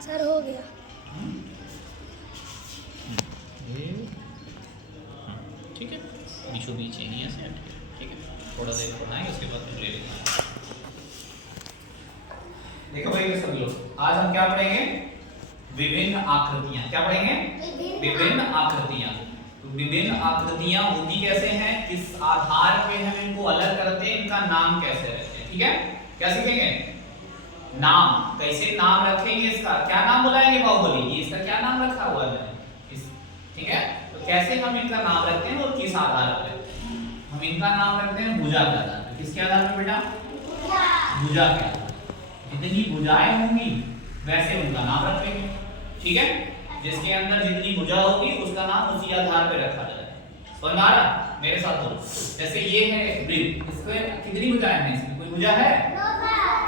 Sir हो गया। ये ठीक है, बीचों बीच यहीं ऐसे हट के, ठीक है, थोड़ा देर पढ़ाएंगे उसके बाद फिर ले लेंगे। देखो भाई सभी लोग, आज हम क्या पढ़ेंगे? विभिन्न आकृतियां। क्या पढ़ेंगे? विभिन्न आकृतियां। तो विभिन्न आकृतियां होती कैसे हैं, किस आधार पे हम इनको अलग करते हैं, इनका नाम कैसे रखते हैं, ठीक है? क्या सीखेंगे? नाम, कैसे नाम रखेंगे, इसका क्या नाम बुलाएंगे बाहुबली, ये इसका क्या नाम रखा हुआ है इस, ठीक है? तो कैसे हम इनका नाम रखते हैं और किस आधार पर? हम इनका नाम रखते हैं भुजा के आधार पर। किसके आधार पर बेटा? भुजा के आधार। जितनी भुजाएं होंगी वैसे उनका नाम रखेंगे, ठीक है? जिसके अंदर जितनी भुजा होगी उसका नाम उसी आधार पर रखा जाएगा। समझ आ रहा? मेरे साथ बोलो। जैसे ये है वृत्त, इसमें कितनी भुजाएं हैं? इसमें कोई भुजा है?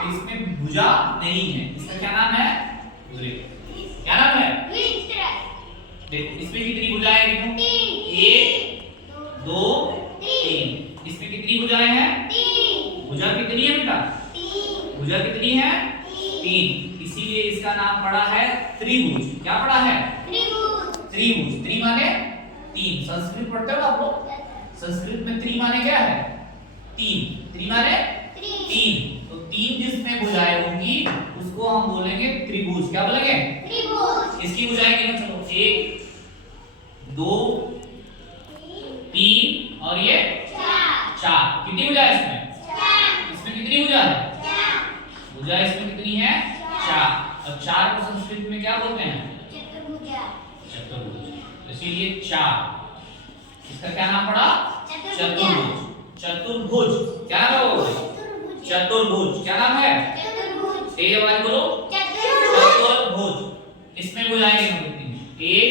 इसमें भुजा नहीं है, इसका क्या नाम है? वृत्त। क्या नाम है? देखो इसमें कितनी भुजाएं हैं? देखो 1 2 3। इसमें कितनी भुजाएं हैं? भुजा कितनी है बेटा? भुजा कितनी है? 3। इसीलिए इसका नाम पड़ा है त्रिभुज। क्या पड़ा है? त्रिभुज। त्रि माने 3। संस्कृत पढ़ते हो आप लोग? संस्कृत में त्रि माने क्या है? 3। त्रि माने 3। तो 3 जिसमें भुजाएं होंगी उसको हम बोलेंगे त्रिभुज। क्या बोलेंगे? त्रिभुज। इसकी भुजाएं गिनो चलो, 1 2 3 और ये 4। कितनी भुजाएं इसमें? इसमें कितनी भुजा है? भुजा इसमें कितनी है? 4। और 4 को संस्कृत में क्या बोलते हैं? चतुर्भुज। इसीलिए 4। इसका क्या नाम पड़ा? चतुर्भुज। चतुर्भुज क्या नाम है? चतुर्भुज। क्या नाम है? तेज आवाज बोलो। चतुर्भुज। इसमें भुजाएं कितनी? 1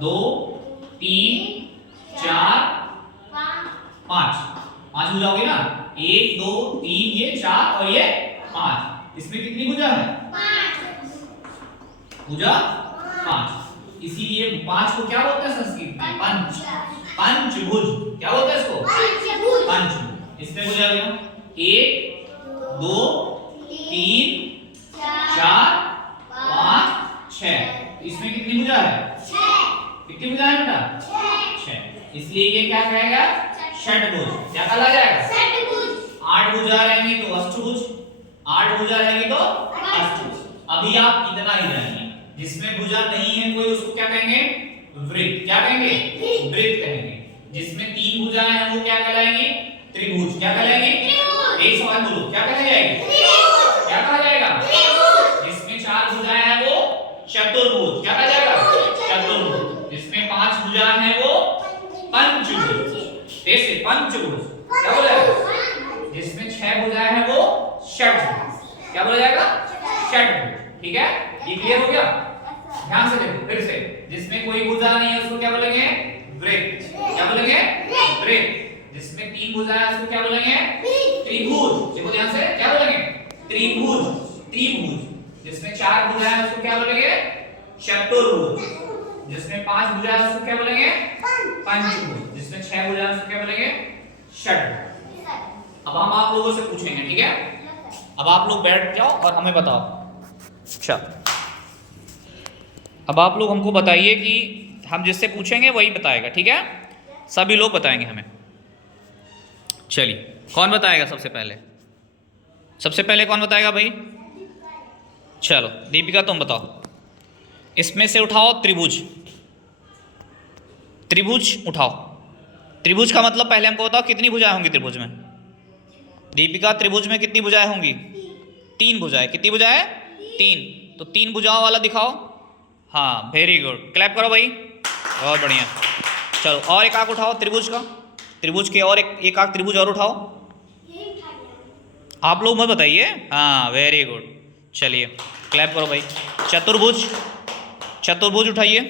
2 3 4 5। 5 भुजा होगी ना? 1 2 3 ये 4 और ये 5। इसमें कितनी भुजा है? भुजा 5। इसीलिए 5 को क्या बोलते हैं संस्कृत में? पंच। पंचभुज। क्या बोलते हैं इसको? पंचभुज। इसमें भुजा है 1 2 3 4 5 6। इसमें कितनी भुजा है? कितनी भुजा है बेटा? 6। इसलिए ये क्या कहेगा? षटभुज। क्या कहा जाएगा? 8 भुजा रहेंगी तो अष्टभुज, 8 भुजा रहेगी तो अष्टभुज। अभी आप इतना ही जानिए, जिसमें भुजा नहीं है कोई उसको क्या कहेंगे? वृत्त। क्या कहेंगे? वृत्त कहेंगे। जिसमें 3 भुजाएं हैं वो क्या कहलाएंगी? त्रिभुज। क्या कहलाएंगी? एक सवाल बोलो, क्या कहा जाएगा? क्या कहा जाएगा? जिसमें 4 भुजाएं हैं वो चतुर्भुज। क्या कहा जाएगा? चतुर्भुज। जिसमें 5 भुजाएं हैं वो पंचभुज। जैसे पंचभुज। क्या बोला जाएगा? जिसमें 6 भुजाएं हैं वो षटभुज। क्या बोला जाएगा? षटभुज। ठीक है, ये क्लियर हो गया? ध्यान से देखो फिर से। जिसमें कोई भुजा नहीं है उसको क्या बोलेंगे? वृत्त। क्या बोलेंगे? वृत्त। जिसमें 3 भुजाएं हैं उसको क्या बोलेंगे? त्रिभुज। देखो ध्यान से, क्या बोलेंगे? त्रिभुज। त्रिभुज। जिसमें 4 भुजाएं हैं उसको क्या बोलेंगे? चतुर्भुज। जिसमें 5 भुजाएं हैं उसको क्या बोलेंगे? पंचभुज। जिसमें 6 भुजाएं हैं उसको क्या बोलेंगे? षटभुज। अब हम आप लोगों से पूछेंगे, ठीक है? अब आप लोग बैठ जाओ और हमें बताओ। अच्छा, अब आप लोग हमको बताइए कि हम जिससे पूछेंगे वही बताएगा, ठीक है? सभी लोग बताएंगे हमें। चलिए, कौन बताएगा सबसे पहले? सबसे पहले कौन बताएगा भाई? चलो दीपिका तुम बताओ। इसमें से उठाओ त्रिभुज। त्रिभुज उठाओ। त्रिभुज का मतलब पहले हमको बताओ कितनी भुजाएं होंगी त्रिभुज में? दीपिका, त्रिभुज में कितनी भुजाएं होंगी? 3 भुजाएं। कितनी भुजाएं? 3। तो 3 भुजाओं वाला दिखाओ। हाँ, वेरी गुड, क्लैप करो भाई, बहुत बढ़िया। चलो और एक आंख उठाओ त्रिभुज का। त्रिभुज के और एक आंख त्रिभुज और उठाओ। आप लोग मत बताइए। हाँ, वेरी गुड, चलिए क्लैप करो भाई। चतुर्भुज। चतुर्भुज उठाइए,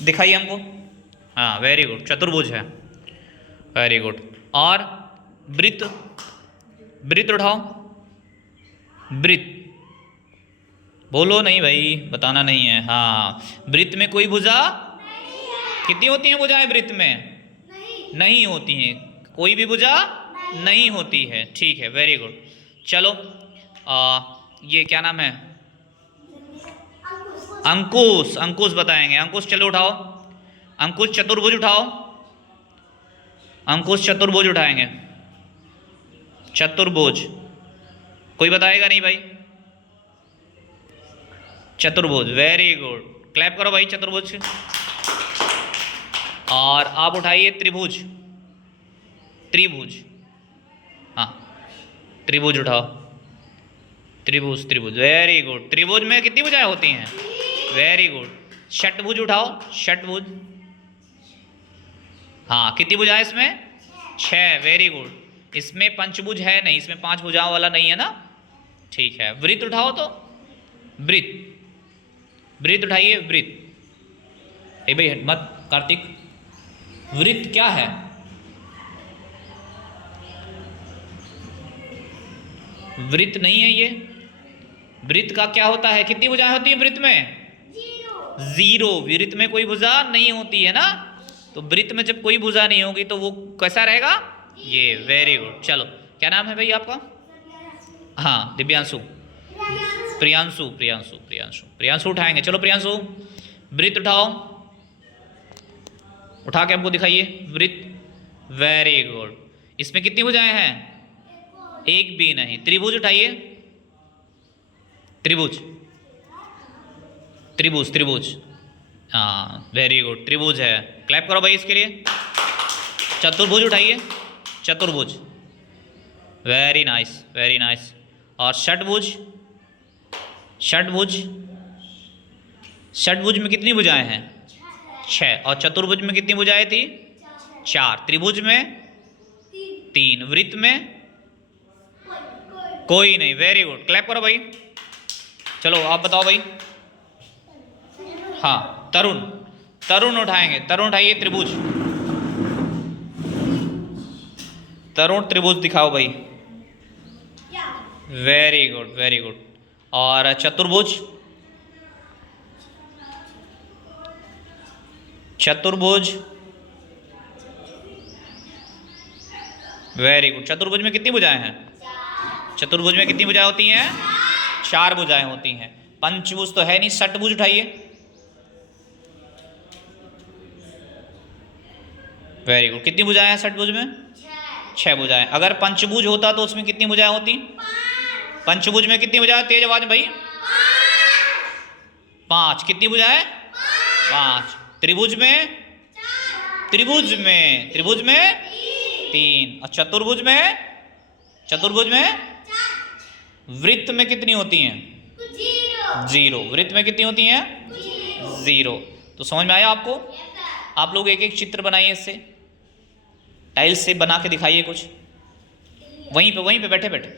दिखाइए हमको। हाँ, वेरी गुड, चतुर्भुज है, वेरी गुड। और वृत्त। वृत्त उठाओ। वृत्त बोलो। नहीं भाई, बताना नहीं है। हाँ, वृत्त में कोई भुजा कितनी होती है? भुजाएं वृत्त में नहीं होती हैं, कोई भी भुजा नहीं होती है। ठीक है, वेरी गुड। चलो ये क्या नाम है? अंकुश। अंकुश बताएंगे। अंकुश चलो उठाओ। अंकुश चतुर्भुज उठाओ। अंकुश चतुर्भुज उठाएंगे। चतुर्भुज कोई बताएगा नहीं भाई? चतुर्भुज, वेरी गुड, क्लैप करो भाई चतुर्भुज। और आप उठाइए त्रिभुज। त्रिभुज, हाँ त्रिभुज उठाओ। त्रिभुज, त्रिभुज, वेरी गुड। त्रिभुज में कितनी भुजाएं होती हैं? Very good. षटभुज उठाओ। षटभुज, हाँ कितनी भुजाएं इसमें? 6, वेरी गुड। इसमें पंचभुज है नहीं, इसमें 5 भुजाओं वाला नहीं है ना, ठीक है। वृत्त उठाओ तो। वृत्त, वृत्त उठाइए। वृत्त, भाई मत कार्तिक, वृत्त क्या है? वृत्त नहीं है ये। वृत्त का क्या होता है? कितनी भुजाएं होती है वृत्त में? 0। वृत्त में कोई भुजा नहीं होती है ना, तो वृत्त में जब कोई भुजा नहीं होगी तो वो कैसा रहेगा? ये, वेरी गुड। चलो क्या नाम है भाई आपका? हाँ दिव्यांशु। प्रियांशु, प्रियांशु, प्रियांशु, प्रियांशु उठाएंगे। चलो प्रियांशु, वृत्त उठाओ। उठा के हमको दिखाइए वृत्त, वेरी गुड। इसमें कितनी भुजाएं हैं? एक भी नहीं। त्रिभुज उठाइए। त्रिभुज, त्रिभुज, त्रिभुज, हाँ वेरी गुड, त्रिभुज है, क्लैप करो भाई इसके लिए। चतुर्भुज उठाइए। चतुर्भुज, वेरी नाइस, वेरी नाइस। और षटभुज। षटभुज, षटभुज में कितनी भुजाएं हैं? 6। और चतुर्भुज में कितनी भुजाएं थी? 4। त्रिभुज में 3। वृत्त में कोई नहीं, वेरी गुड, क्लैप करो भाई। चलो आप बताओ भाई। हाँ तरुण, तरुण उठाएंगे। तरुण उठाइए। त्रिभुज, तरुण त्रिभुज दिखाओ भाई, वेरी गुड, वेरी गुड। और चतुर्भुज। चतुर्भुज, वेरी गुड। चतुर्भुज में कितनी भुजाएं हैं? चतुर्भुज में कितनी भुजाएं होती हैं? 4 भुजाएं होती हैं। पंचभुज तो है नहीं। षटभुज उठाइए। Very good. कितनी भुजाएं हैं षटभुज में? 6 भुजाएं। अगर पंचभुज होता तो उसमें कितनी भुजाएं होती? पंचभुज में कितनी भुजाएं? तेज आवाज में भाई। 5। कितनी भुजाएं? 5। त्रिभुज में? त्रिभुज में, त्रिभुज में 3। और चतुर्भुज में? चतुर्भुज में? वृत्त में कितनी होती हैं? 0। वृत्त में कितनी होती हैं? 0। तो समझ में आया आपको? आप लोग एक एक चित्र बनाइए, इससे टाइल्स से बना के दिखाइए कुछ, वहीं पे बैठे बैठे।